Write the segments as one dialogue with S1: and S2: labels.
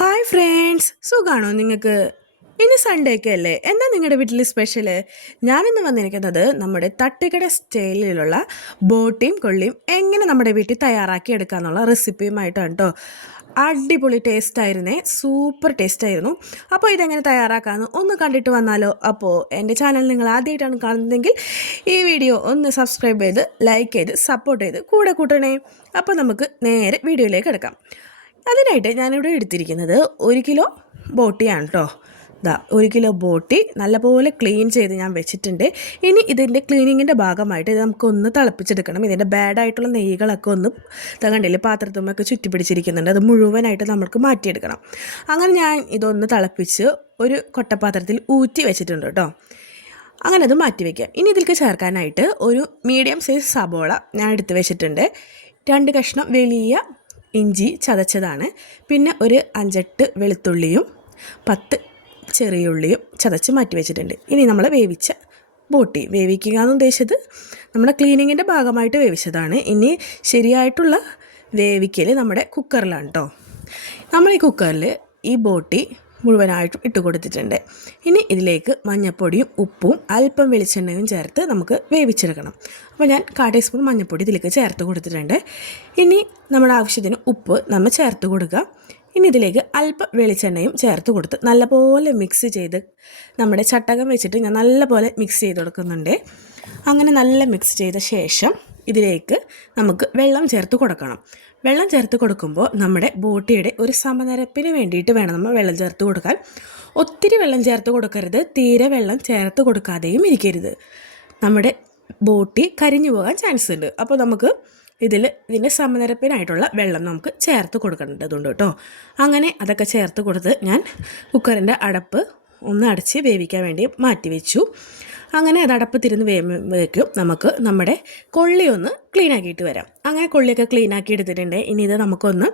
S1: Hi friends സുഖാണോ നിങ്ങൾക്ക്? ഇന്ന് സൺഡേ ഒക്കെ അല്ലേ? എന്താ നിങ്ങളുടെ വീട്ടിൽ സ്പെഷ്യൽ ഞാനിന്ന് വന്നിരിക്കുന്നത് നമ്മുടെ തട്ടുകട സ്റ്റൈലിലുള്ള ബോട്ടിയും കൊള്ളിയും എങ്ങനെ നമ്മുടെ വീട്ടിൽ തയ്യാറാക്കി എടുക്കാന്നുള്ള റെസിപ്പിയുമായിട്ടാണ് കേട്ടോ. അടിപൊളി ടേസ്റ്റ് ആയിരുന്നേ. സൂപ്പർ ടേസ്റ്റ് ആയിരുന്നു. അപ്പോൾ ഇതെങ്ങനെ തയ്യാറാക്കാമെന്ന് ഒന്ന് കണ്ടിട്ട് വന്നാലോ? അപ്പോൾ എന്റെ ചാനൽ നിങ്ങൾ ആദ്യമായിട്ടാണ് കാണുന്നതെങ്കിൽ ഈ വീഡിയോ ഒന്ന് സബ്സ്ക്രൈബ് ചെയ്ത് ലൈക്ക് ചെയ്ത് സപ്പോർട്ട് ചെയ്ത് കൂടെ കൂട്ടണേ. അപ്പോൾ നമുക്ക് നേരെ വീഡിയോയിലേക്ക് എടുക്കാം. അതിനായിട്ട് ഞാനിവിടെ എടുത്തിരിക്കുന്നത് ഒരു കിലോ ബോട്ടിയാണ് കേട്ടോ ദാ ഒരു കിലോ ബോട്ടി നല്ലപോലെ ക്ലീൻ ചെയ്ത് ഞാൻ വെച്ചിട്ടുണ്ട്. ഇനി ഇതിന്റെ ക്ലീനിങ്ങിന്റെ ഭാഗമായിട്ട് ഇത് നമുക്കൊന്ന് തിളപ്പിച്ചെടുക്കണം. ഇതിന്റെ ബാഡായിട്ടുള്ള നെയ്യുകളൊക്കെ ഒന്ന് കണ്ടില്ലേ പാത്രത്തുമൊക്കെ ചുറ്റി പിടിച്ചിരിക്കുന്നുണ്ട് അത് മുഴുവനായിട്ട് നമുക്ക് മാറ്റിയെടുക്കണം. അങ്ങനെ ഞാൻ ഇതൊന്ന് തിളപ്പിച്ച് ഒരു കൊട്ടപാത്രത്തിൽ ഊറ്റി വെച്ചിട്ടുണ്ട് കേട്ടോ അങ്ങനെ അത് മാറ്റി വയ്ക്കാം ഇനി ഇതിലേക്ക് ചേർക്കാനായിട്ട് ഒരു മീഡിയം സൈസ് സബോള ഞാൻ എടുത്ത് വെച്ചിട്ടുണ്ട്. രണ്ട് കഷ്ണം വലിയ ഇഞ്ചി ചതച്ചതാണ്. പിന്നെ ഒരു അഞ്ചെട്ട് വെളുത്തുള്ളിയും പത്ത് ചെറിയ ഉള്ളിയും ചതച്ച് മാറ്റി വെച്ചിട്ടുണ്ട്. ഇനി നമ്മൾ വേവിച്ച ബോട്ടി. വേവിക്കുക എന്ന് ഉദ്ദേശിച്ചത് നമ്മുടെ ക്ലീനിങ്ങിന്റെ ഭാഗമായിട്ട് വേവിച്ചതാണ്. ഇനി ശരിയായിട്ടുള്ള വേവിക്കൽ നമ്മുടെ കുക്കറിലാണ് കേട്ടോ നമ്മൾ ഈ കുക്കറിൽ ഈ ബോട്ടി മുഴുവനായിട്ടും ഇട്ട് കൊടുത്തിട്ടുണ്ട്. ഇനി ഇതിലേക്ക് മഞ്ഞൾപ്പൊടിയും ഉപ്പും അല്പം വെളിച്ചെണ്ണയും ചേർത്ത് നമുക്ക് വേവിച്ചെടുക്കണം. അപ്പോൾ ഞാൻ കാ ടീസ്പൂൺ മഞ്ഞൾപ്പൊടി ഇതിലേക്ക് ചേർത്ത് കൊടുത്തിട്ടുണ്ട്. ഇനി നമ്മുടെ ആവശ്യത്തിന് ഉപ്പ് നമ്മൾ ചേർത്ത് കൊടുക്കുക. ഇനി ഇതിലേക്ക് അല്പം വെളിച്ചെണ്ണയും ചേർത്ത് കൊടുത്ത് നല്ലപോലെ മിക്സ് ചെയ്ത് നമ്മുടെ ചട്ടകം വെച്ചിട്ട് ഞാൻ നല്ലപോലെ മിക്സ് ചെയ്ത് കൊടുക്കുന്നുണ്ട്. അങ്ങനെ നല്ല മിക്സ് ചെയ്ത ശേഷം ഇതിലേക്ക് നമുക്ക് വെള്ളം ചേർത്ത് കൊടുക്കണം. വെള്ളം ചേർത്ത് കൊടുക്കുമ്പോൾ നമ്മുടെ ബോട്ടിയുടെ ഒരു സമനിരപ്പിന് വേണ്ടിയിട്ട് വേണം നമ്മൾ വെള്ളം ചേർത്ത് കൊടുക്കാൻ. ഒത്തിരി വെള്ളം ചേർത്ത് കൊടുക്കരുത്. തീരെ വെള്ളം ചേർത്ത് കൊടുക്കാതെയും ഇരിക്കരുത്. നമ്മുടെ ബോട്ടി കരിഞ്ഞു പോകാൻ ചാൻസ് ഉണ്ട്. അപ്പോൾ നമുക്ക് ഇതിൽ ഇതിന്റെ സമനിരപ്പിനായിട്ടുള്ള വെള്ളം നമുക്ക് ചേർത്ത് കൊടുക്കേണ്ടതുണ്ട് കേട്ടോ. അങ്ങനെ അതൊക്കെ ചേർത്ത് കൊടുത്ത് ഞാൻ കുക്കറിന്റെ അടപ്പ് ഒന്ന് അടച്ച് വേവിക്കാൻ വേണ്ടി മാറ്റി വെച്ചു. അങ്ങനെ അത് അടപ്പ് തിരുന്ന് വേക്കും. നമുക്ക് നമ്മുടെ കൊള്ളി ഒന്ന് ക്ലീൻ ആക്കിയിട്ട് വരാം. അങ്ങനെ കൊള്ളിയൊക്കെ ക്ലീൻ ആക്കി എടുത്തിട്ടുണ്ട്. ഇനി ഇത് നമുക്കൊന്ന്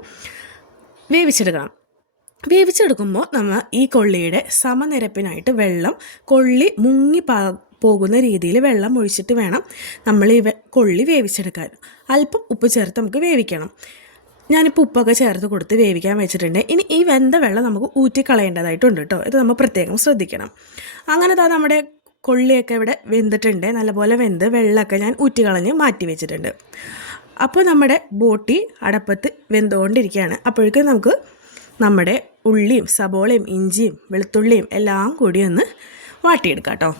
S1: വേവിച്ചെടുക്കണം. വേവിച്ചെടുക്കുമ്പോൾ നമ്മൾ ഈ കൊള്ളിയുടെ സമനിരപ്പിനായിട്ട് വെള്ളം കൊള്ളി മുങ്ങി പോകുന്ന രീതിയിൽ വെള്ളം ഒഴിച്ചിട്ട് വേണം നമ്മൾ ഈ കൊള്ളി വേവിച്ചെടുക്കാൻ. അല്പം ഉപ്പ് ചേർത്ത് നമുക്ക് വേവിക്കണം. ഞാനിപ്പോൾ ഉപ്പൊക്കെ ചേർത്ത് കൊടുത്ത് വേവിക്കാൻ വെച്ചിട്ടുണ്ട്. ഇനി ഈ വെന്ത വെള്ളം നമുക്ക് ഊറ്റി കളയേണ്ടതായിട്ടുണ്ട് കേട്ടോ ഇത് നമ്മൾ പ്രത്യേകം ശ്രദ്ധിക്കണം. അങ്ങനെ താ നമ്മുടെ കൊള്ളിയൊക്കെ ഇവിടെ വെന്തിട്ടുണ്ട്. നല്ലപോലെ വെന്ത് വെള്ളമൊക്കെ ഞാൻ ഊറ്റിക്കളഞ്ഞ് മാറ്റി വെച്ചിട്ടുണ്ട്. അപ്പോൾ നമ്മുടെ ബോട്ടി അടപ്പത്ത് വെന്തുകൊണ്ടിരിക്കുകയാണ്. അപ്പോഴേക്കും നമുക്ക് നമ്മുടെ ഉള്ളിയും സബോളയും ഇഞ്ചിയും വെളുത്തുള്ളിയും എല്ലാം കൂടി ഒന്ന് വാട്ടിയെടുക്കാം കേട്ടോ.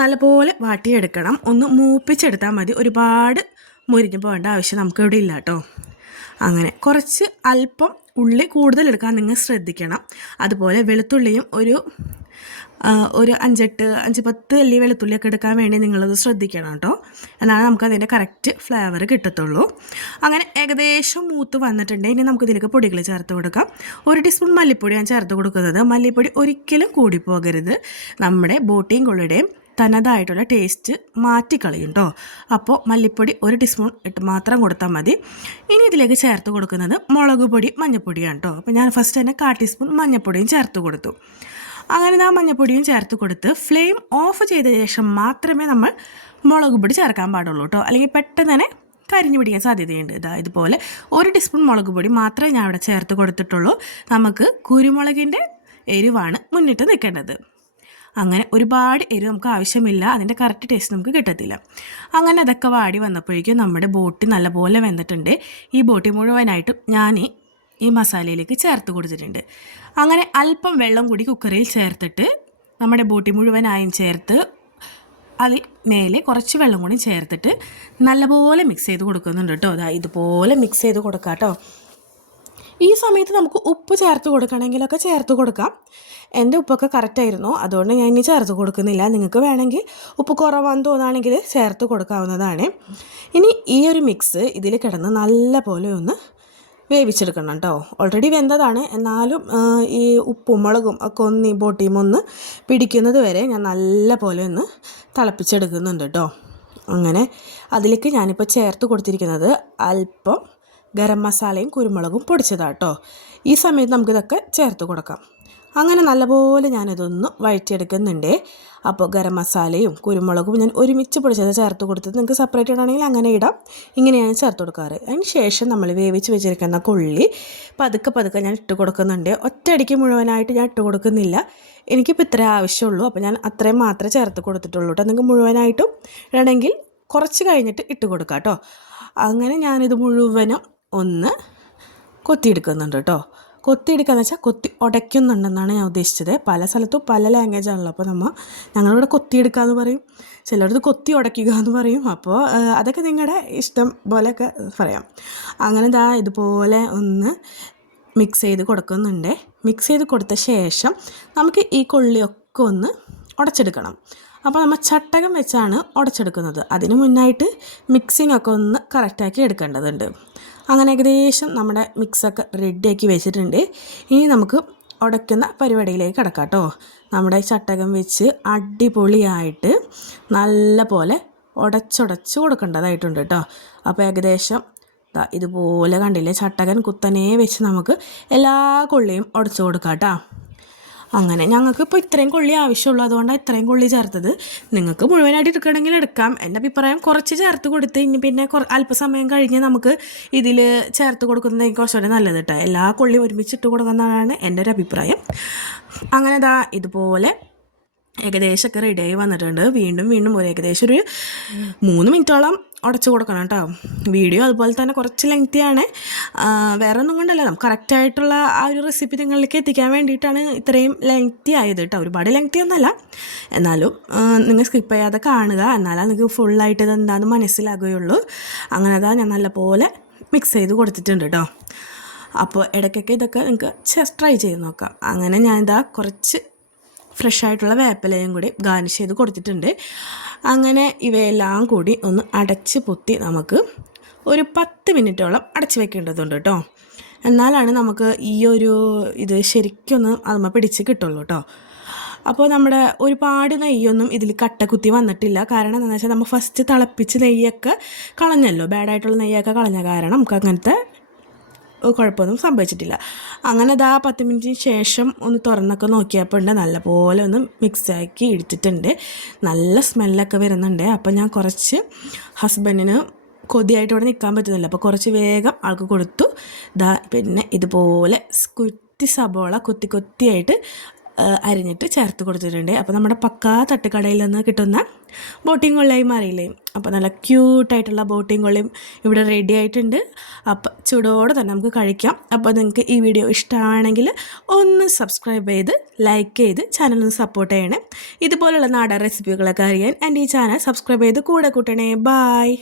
S1: നല്ലപോലെ വാട്ടിയെടുക്കണം. ഒന്ന് മൂപ്പിച്ചെടുത്താൽ മതി. ഒരുപാട് മുരിഞ്ഞു പോകേണ്ട ആവശ്യം നമുക്ക് ഇവിടെ ഇല്ല കേട്ടോ. അങ്ങനെ കുറച്ച് അല്പം ഉള്ളി കൂടുതൽ എടുക്കാൻ നിങ്ങൾ ശ്രദ്ധിക്കണം. അതുപോലെ വെളുത്തുള്ളിയും ഒരു ഒരു അഞ്ചെട്ട് അഞ്ച് പത്ത് അല്ലി വെളുത്തുള്ളിയൊക്കെ എടുക്കാൻ വേണ്ടി നിങ്ങളത് ശ്രദ്ധിക്കണം കേട്ടോ. എന്നാലും നമുക്ക് അതിന്റെ കറക്റ്റ് ഫ്ലേവർ കിട്ടത്തുള്ളൂ. അങ്ങനെ ഏകദേശം മൂത്ത് വന്നിട്ടുണ്ടെങ്കിൽ ഇനി നമുക്ക് ഇതിലേക്ക് പൊടികൾ ചേർത്ത് കൊടുക്കാം. ഒരു ടീസ്പൂൺ മല്ലിപ്പൊടി ഞാൻ ചേർത്ത് കൊടുക്കുന്നത്. മല്ലിപ്പൊടി ഒരിക്കലും കൂടിപ്പോകരുത്. നമ്മുടെ ബോട്ടിയും കൊള്ളിയുടെയും തനതായിട്ടുള്ള ടേസ്റ്റ് മാറ്റിക്കളയും കേട്ടോ. അപ്പോൾ മല്ലിപ്പൊടി ഒരു ടീസ്പൂൺ ഇട്ട് മാത്രം കൊടുത്താൽ മതി. ഇനി ഇതിലേക്ക് ചേർത്ത് കൊടുക്കുന്നത് മുളക് പൊടി മഞ്ഞൾപ്പൊടിയാണ് കേട്ടോ. അപ്പോൾ ഞാൻ ഫസ്റ്റ് തന്നെ കാ ടീസ്പൂൺ മഞ്ഞൾപ്പൊടിയും ചേർത്ത് കൊടുത്തു. അങ്ങനെ ആ മഞ്ഞപ്പൊടിയും ചേർത്ത് കൊടുത്ത് ഫ്ലെയിം ഓഫ് ചെയ്ത ശേഷം മാത്രമേ നമ്മൾ മുളക് പൊടി ചേർക്കാൻ പാടുള്ളൂ കേട്ടോ അല്ലെങ്കിൽ പെട്ടെന്ന് തന്നെ കരിഞ്ഞു പിടിക്കാൻ സാധ്യതയുണ്ട്. ഇതാ ഇതുപോലെ ഒരു ടീസ്പൂൺ മുളക് പൊടി മാത്രമേ ഞാൻ ഇവിടെ ചേർത്ത് കൊടുത്തിട്ടുള്ളൂ. നമുക്ക് കുരുമുളകിന്റെ എരിവാണ് മുന്നിട്ട് നിൽക്കേണ്ടത്. അങ്ങനെ ഒരുപാട് എരിവ് നമുക്ക് ആവശ്യമില്ല. അതിന്റെ കറക്റ്റ് ടേസ്റ്റ് നമുക്ക് കിട്ടത്തില്ല. അങ്ങനെ അതൊക്കെ വാടി വന്നപ്പോഴേക്കും നമ്മുടെ ബോട്ടി നല്ലപോലെ വെന്തിട്ടുണ്ട്. ഈ ബോട്ടി മുഴുവനായിട്ടും ഞാൻ ഈ മസാലയിലേക്ക് ചേർത്ത് കൊടുത്തിട്ടുണ്ട്. അങ്ങനെ അല്പം വെള്ളം കൂടി കുക്കറിൽ ചേർത്തിട്ട് നമ്മുടെ ബോട്ടി മുഴുവനായും ചേർത്ത് അതിൽ മേലെ കുറച്ച് വെള്ളം കൂടി ചേർത്തിട്ട് നല്ലപോലെ മിക്സ് ചെയ്ത് കൊടുക്കുന്നുണ്ട് കേട്ടോ. അതാ ഇതുപോലെ മിക്സ് ചെയ്ത് കൊടുക്കാം കേട്ടോ. ഈ സമയത്ത് നമുക്ക് ഉപ്പ് ചേർത്ത് കൊടുക്കണമെങ്കിലൊക്കെ ചേർത്ത് കൊടുക്കാം. എന്റെ ഉപ്പൊക്കെ കറക്റ്റായിരുന്നു അതുകൊണ്ട് ഞാൻ ഇനി ചേർത്ത് കൊടുക്കുന്നില്ല. നിങ്ങൾക്ക് വേണമെങ്കിൽ ഉപ്പ് കുറവാന്ന് തോന്നുകയാണെങ്കിൽ ചേർത്ത് കൊടുക്കാവുന്നതാണ്. ഇനി ഈ ഒരു മിക്സ് ഇതിൽ കിടന്ന് നല്ല പോലെ ഒന്ന് വേവിച്ചെടുക്കണം കേട്ടോ. ഓൾറെഡി വെന്തതാണ്. എന്നാലും ഈ ഉപ്പും മുളകും ഒക്കെ ഒന്ന് ഈ ബോട്ടിയും ഒന്ന് പിടിക്കുന്നത് വരെ ഞാൻ നല്ല പോലെ ഒന്ന് തിളപ്പിച്ചെടുക്കുന്നുണ്ട് കേട്ടോ. അങ്ങനെ അതിലേക്ക് ഞാനിപ്പോൾ ചേർത്ത് കൊടുത്തിരിക്കുന്നത് അല്പം ഗരം മസാലയും കുരുമുളകും പൊടിച്ചതാണ് കേട്ടോ. ഈ സമയത്ത് നമുക്കിതൊക്കെ ചേർത്ത് കൊടുക്കാം. അങ്ങനെ നല്ലപോലെ ഞാനിതൊന്ന് വഴറ്റിയെടുക്കുന്നുണ്ട്. അപ്പോൾ ഗരം മസാലയും കുരുമുളകും ഞാൻ ഒരുമിച്ച് പൊടിച്ചത് ചേർത്ത് കൊടുത്തത് നിങ്ങൾക്ക് സെപ്പറേറ്റ് ഇടണമെങ്കിൽ അങ്ങനെ ഇടാം. ഇങ്ങനെയാണ് ചേർത്ത് കൊടുക്കാറ്. അതിന് ശേഷം നമ്മൾ വേവിച്ച് വെച്ചിരിക്കുന്ന കൊള്ളി പതുക്കെ പതുക്കെ ഞാൻ ഇട്ട് കൊടുക്കുന്നുണ്ട്. ഒറ്റയടിക്ക് മുഴുവനായിട്ട് ഞാൻ ഇട്ട് കൊടുക്കുന്നില്ല. എനിക്കിപ്പോൾ ഇത്രേ ആവശ്യമുള്ളൂ. അപ്പോൾ ഞാൻ അത്രയും മാത്രമേ ചേർത്ത് കൊടുത്തിട്ടുള്ളൂ കേട്ടോ. നിങ്ങൾക്ക് മുഴുവനായിട്ടും ഇടണമെങ്കിൽ കുറച്ച് കഴിഞ്ഞിട്ട് ഇട്ട് കൊടുക്കാം കേട്ടോ. അങ്ങനെ ഞാനിത് മുഴുവനും ഒന്ന് കൊത്തിയെടുക്കുന്നുണ്ട് കേട്ടോ. കൊത്തിയെടുക്കാന്ന് വെച്ചാൽ കൊത്തി ഉടയ്ക്കുന്നുണ്ടെന്നാണ് ഞാൻ ഉദ്ദേശിച്ചത്. പല സ്ഥലത്തും പല ലാംഗ്വേജ് ആണല്ലോ. അപ്പോൾ നമ്മൾ ഞങ്ങളിവിടെ കൊത്തിയെടുക്കുക എന്ന് പറയും. ചിലടത്ത് കൊത്തി ഉടയ്ക്കുക എന്ന് പറയും അപ്പോൾ അതൊക്കെ നിങ്ങളുടെ ഇഷ്ടം പോലെയൊക്കെ പറയാം. അങ്ങനെ ഇതാ ഇതുപോലെ ഒന്ന് മിക്സ് ചെയ്ത് കൊടുക്കുന്നുണ്ട്. മിക്സ് ചെയ്ത് കൊടുത്ത ശേഷം നമുക്ക് ഈ കൊള്ളിയൊക്കെ ഒന്ന് ഉടച്ചെടുക്കണം അപ്പോൾ നമ്മൾ ചട്ടകം വെച്ചാണ് ഉടച്ചെടുക്കുന്നത്. അതിന് മുന്നായിട്ട് മിക്സിംഗ് ഒക്കെ ഒന്ന് കറക്റ്റാക്കി എടുക്കേണ്ടതുണ്ട്. അങ്ങനെ ഏകദേശം നമ്മുടെ മിക്സൊക്കെ റെഡിയാക്കി വെച്ചിട്ടുണ്ട്. ഇനി നമുക്ക് ഉടയ്ക്കുന്ന പരിപാടിയിലേക്ക് കിടക്കാം കേട്ടോ. നമ്മുടെ ചട്ടകം വെച്ച് അടിപൊളിയായിട്ട് നല്ല പോലെ ഉടച്ചുടച്ച് കൊടുക്കേണ്ടതായിട്ടുണ്ട് കേട്ടോ. അപ്പോൾ ഏകദേശം ഇതുപോലെ കണ്ടില്ലേ ചട്ടകൻ കുത്തനെ വെച്ച് നമുക്ക് എല്ലാ കൊള്ളിയും ഉടച്ചു കൊടുക്കാം കേട്ടോ. അങ്ങനെ ഞങ്ങൾക്ക് ഇപ്പോൾ ഇത്രയും കൊള്ളി ആവശ്യമുള്ളൂ അതുകൊണ്ടാണ് ഇത്രയും കൊള്ളി ചേർത്തത്. നിങ്ങൾക്ക് മുഴുവനായിട്ട് എടുക്കണമെങ്കിൽ എടുക്കാം. എന്റെ അഭിപ്രായം കുറച്ച് ചേർത്ത് കൊടുത്ത് ഇനി പിന്നെ അല്പസമയം കഴിഞ്ഞ് നമുക്ക് ഇതിൽ ചേർത്ത് കൊടുക്കുന്നത് കുറച്ചുകൂടെ നല്ലത് കേട്ടോ എല്ലാ കൊള്ളി ഒരുമിച്ചിട്ട് കൊടുക്കുന്നതാണ് എന്റെ ഒരു അഭിപ്രായം. അങ്ങനെ ദാ ഇതുപോലെ ഏകദേശമൊക്കെ റെഡിയായി വന്നിട്ടുണ്ട്. വീണ്ടും വീണ്ടും ഒരു ഏകദേശം ഒരു മൂന്ന് മിനിറ്റോളം ഉടച്ചു കൊടുക്കണം കേട്ടോ. വീഡിയോ അതുപോലെ തന്നെ കുറച്ച് ലെങ്തിയാണ് വേറെ ഒന്നും കൊണ്ടല്ല. നമുക്ക് കറക്റ്റായിട്ടുള്ള ആ ഒരു റെസിപ്പി നിങ്ങളിലേക്ക് എത്തിക്കാൻ വേണ്ടിയിട്ടാണ് ഇത്രയും ലെങ്തി ആയത് കേട്ടോ. ഒരുപാട് ലെങ്തി ഒന്നല്ല എന്നാലും നിങ്ങൾ സ്കിപ്പ് ചെയ്യാതെ കാണുക. എന്നാലും നിങ്ങൾക്ക് ഫുള്ളായിട്ട് ഇത് എന്താണെന്ന് മനസ്സിലാകുകയുള്ളൂ. അങ്ങനെ അതാ ഞാൻ നല്ലപോലെ മിക്സ് ചെയ്ത് കൊടുത്തിട്ടുണ്ട് കേട്ടോ. അപ്പോൾ ഇടയ്ക്കൊക്കെ ഇതൊക്കെ നിങ്ങൾക്ക് ട്രൈ ചെയ്ത് നോക്കാം. അങ്ങനെ ഞാനിതാ കുറച്ച് ഫ്രഷ് ആയിട്ടുള്ള വേപ്പിലയും കൂടി ഗാർണിഷ് ചെയ്ത് കൊടുത്തിട്ടുണ്ട്. അങ്ങനെ ഇവയെല്ലാം കൂടി ഒന്ന് അടച്ച് പൊത്തി നമുക്ക് ഒരു പത്ത് മിനിറ്റോളം അടച്ച് വെക്കേണ്ടതുണ്ട് കേട്ടോ. എന്നാലാണ് നമുക്ക് ഈ ഒരു ഇത് ശരിക്കൊന്ന് അതുമ്മ പിടിച്ച് കിട്ടുള്ളൂ കേട്ടോ. അപ്പോൾ നമ്മുടെ ഒരുപാട് നെയ്യൊന്നും ഇതിൽ കട്ട കുത്തി വന്നിട്ടില്ല. കാരണം എന്താണെന്ന് വെച്ചാൽ നമ്മൾ ഫസ്റ്റ് തിളപ്പിച്ച് നെയ്യൊക്കെ കളഞ്ഞല്ലോ. ബാഡായിട്ടുള്ള നെയ്യൊക്കെ കളഞ്ഞ കാരണം നമുക്ക് അങ്ങനത്തെ കുഴപ്പമൊന്നും സംഭവിച്ചിട്ടില്ല. അങ്ങനെ അതാ പത്ത് മിനിറ്റിന് ശേഷം ഒന്ന് തുറന്നൊക്കെ നോക്കിയപ്പോൾ ഉണ്ട്. നല്ലപോലെ ഒന്ന് മിക്സാക്കി എടുത്തിട്ടുണ്ട്. നല്ല സ്മെല്ലൊക്കെ വരുന്നുണ്ട്. അപ്പോൾ ഞാൻ കുറച്ച് ഹസ്ബൻഡിന് കൊതിയായിട്ട് ഇവിടെ നിൽക്കാൻ പറ്റുന്നില്ല. അപ്പോൾ കുറച്ച് വേഗം ആൾക്ക് കൊടുത്തു. ദാ പിന്നെ ഇതുപോലെ കുത്തി സബോള കൊത്തി കൊത്തിയായിട്ട് അരിഞ്ഞിട്ട് ചേർത്ത് കൊടുത്തിട്ടുണ്ട്. അപ്പോൾ നമ്മുടെ പക്കാ തട്ടുകടയിൽ നിന്ന് കിട്ടുന്ന ബോട്ടിംഗ് കൊള്ളയും അറിയില്ലേ അപ്പോൾ നല്ല ക്യൂട്ടായിട്ടുള്ള ബോട്ടിംഗ് കൊള്ളയും ഇവിടെ റെഡി ആയിട്ടുണ്ട്. അപ്പോൾ ചൂടോടെ തന്നെ നമുക്ക് കഴിക്കാം. അപ്പോൾ നിങ്ങൾക്ക് ഈ വീഡിയോ ഇഷ്ടമാണെങ്കിൽ ഒന്ന് സബ്സ്ക്രൈബ് ചെയ്ത് ലൈക്ക് ചെയ്ത് ചാനലൊന്ന് സപ്പോർട്ട് ചെയ്യണേ. ഇതുപോലുള്ള നാടൻ റെസിപ്പികളൊക്കെ അറിയാൻ എന്റെ ഈ ചാനൽ സബ്സ്ക്രൈബ് ചെയ്ത് കൂടെ കൂട്ടണേ. ബായ്